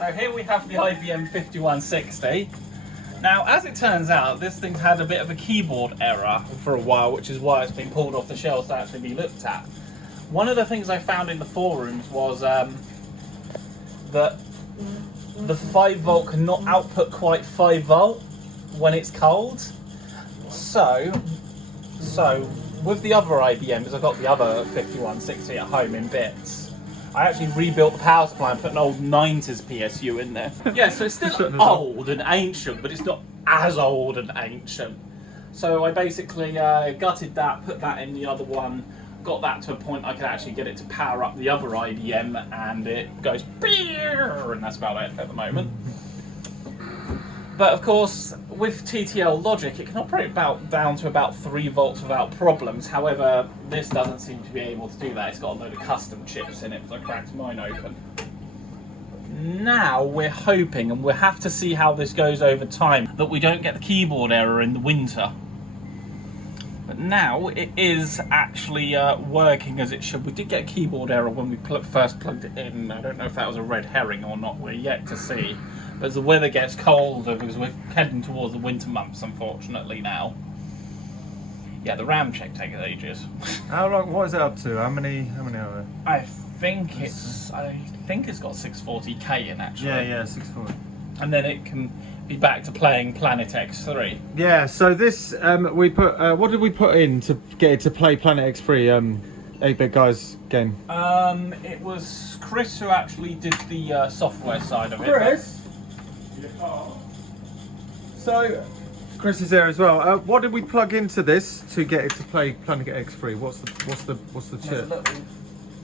So here we have the IBM 5160. Now, as it turns out, this thing's had a bit of a keyboard error for a while, which is why it's been pulled off the shelves to actually be looked at. One of the things I found in the forums was that the 5 volt cannot output quite 5 volt when it's cold. So with the other IBMs, I've got the other 5160 at home in bits. I actually rebuilt the power supply and put an old 90s PSU in there. Yeah, so it's still old and ancient, but it's not as old and ancient. So I basically gutted that, put that in the other one, got that to a point I could actually get it to power up the other IBM, and it goes beer, and that's about it at the moment. But of course, with TTL logic, it can operate down to about 3 volts without problems. However, this doesn't seem to be able to do that. It's got a load of custom chips in it, so I cracked mine open. Now we're hoping, and we'll have to see how this goes over time, that we don't get the keyboard error in the winter. But now it is actually working as it should. We did get a keyboard error when we first plugged it in. I don't know if that was a red herring or not. We're yet to see. But as the weather gets colder, because we're heading towards the winter months, unfortunately now. Yeah, the RAM check takes ages. How long? What is it up to? How many are there? I think it's got 640k in actually. Yeah, 640. And then it can be back to playing Planet X3. Yeah. So this we put. What did we put in to get it to play Planet X3? 8-bit guys game. It was Chris who actually did the software side of it. Chris. So, Chris is there as well. What did we plug into this to get it to play Planet X3? What's the chip?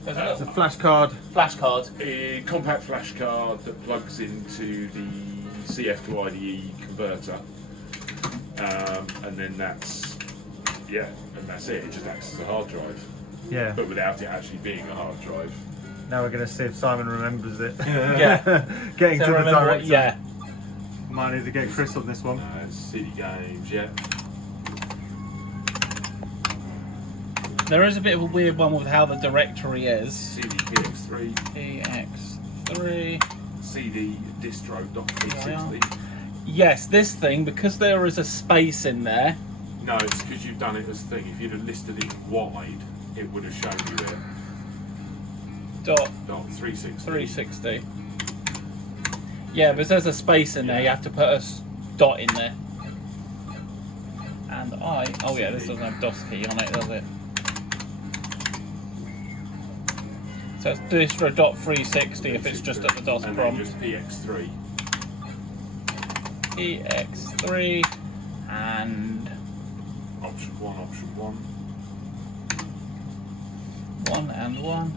It's a flash card. Flash card. A compact flash card that plugs into the CF to IDE converter, and then that's it. It just acts as a hard drive. Yeah. But without it actually being a hard drive. Now we're going to see if Simon remembers it. Yeah. Getting So to the remember director. yeah. Might need to get Chris on this one. CD games, yeah. There is a bit of a weird one with how the directory is. CD PX3. PX3. CD distro.360. Yes, this thing, because there is a space in there. No, it's because you've done it as thing. If you'd have listed it wide, it would have shown you it. Dot 360. 360. Yeah, but there's a space in there, you have to put a dot in there. And oh yeah, this doesn't have DOS key on it, does it? So it's distro.360 if it's just at the DOS and prompt. then just PX3. PX3 and Option 1. 1 and 1.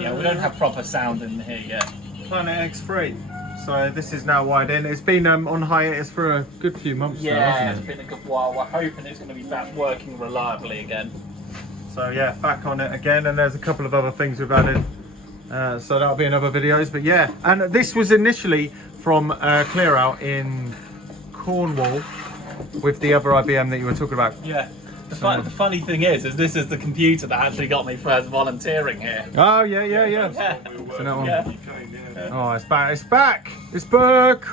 Yeah, we don't have proper sound in here yet. Planet X3. So this is now wide in. It's been on hiatus for a good few months now, Yeah, hasn't it's it? been a good while. We're hoping it's going to be back working reliably again. So yeah, back on it again, and there's a couple of other things we've added. So that'll be in other videos, but yeah. And this was initially from Clear Out in Cornwall with the other IBM that you were talking about. Yeah. The funny thing is this is the computer that actually got me first volunteering here. Oh yeah. Yeah. So that one. Yeah. Oh, it's back! It's back! It's back!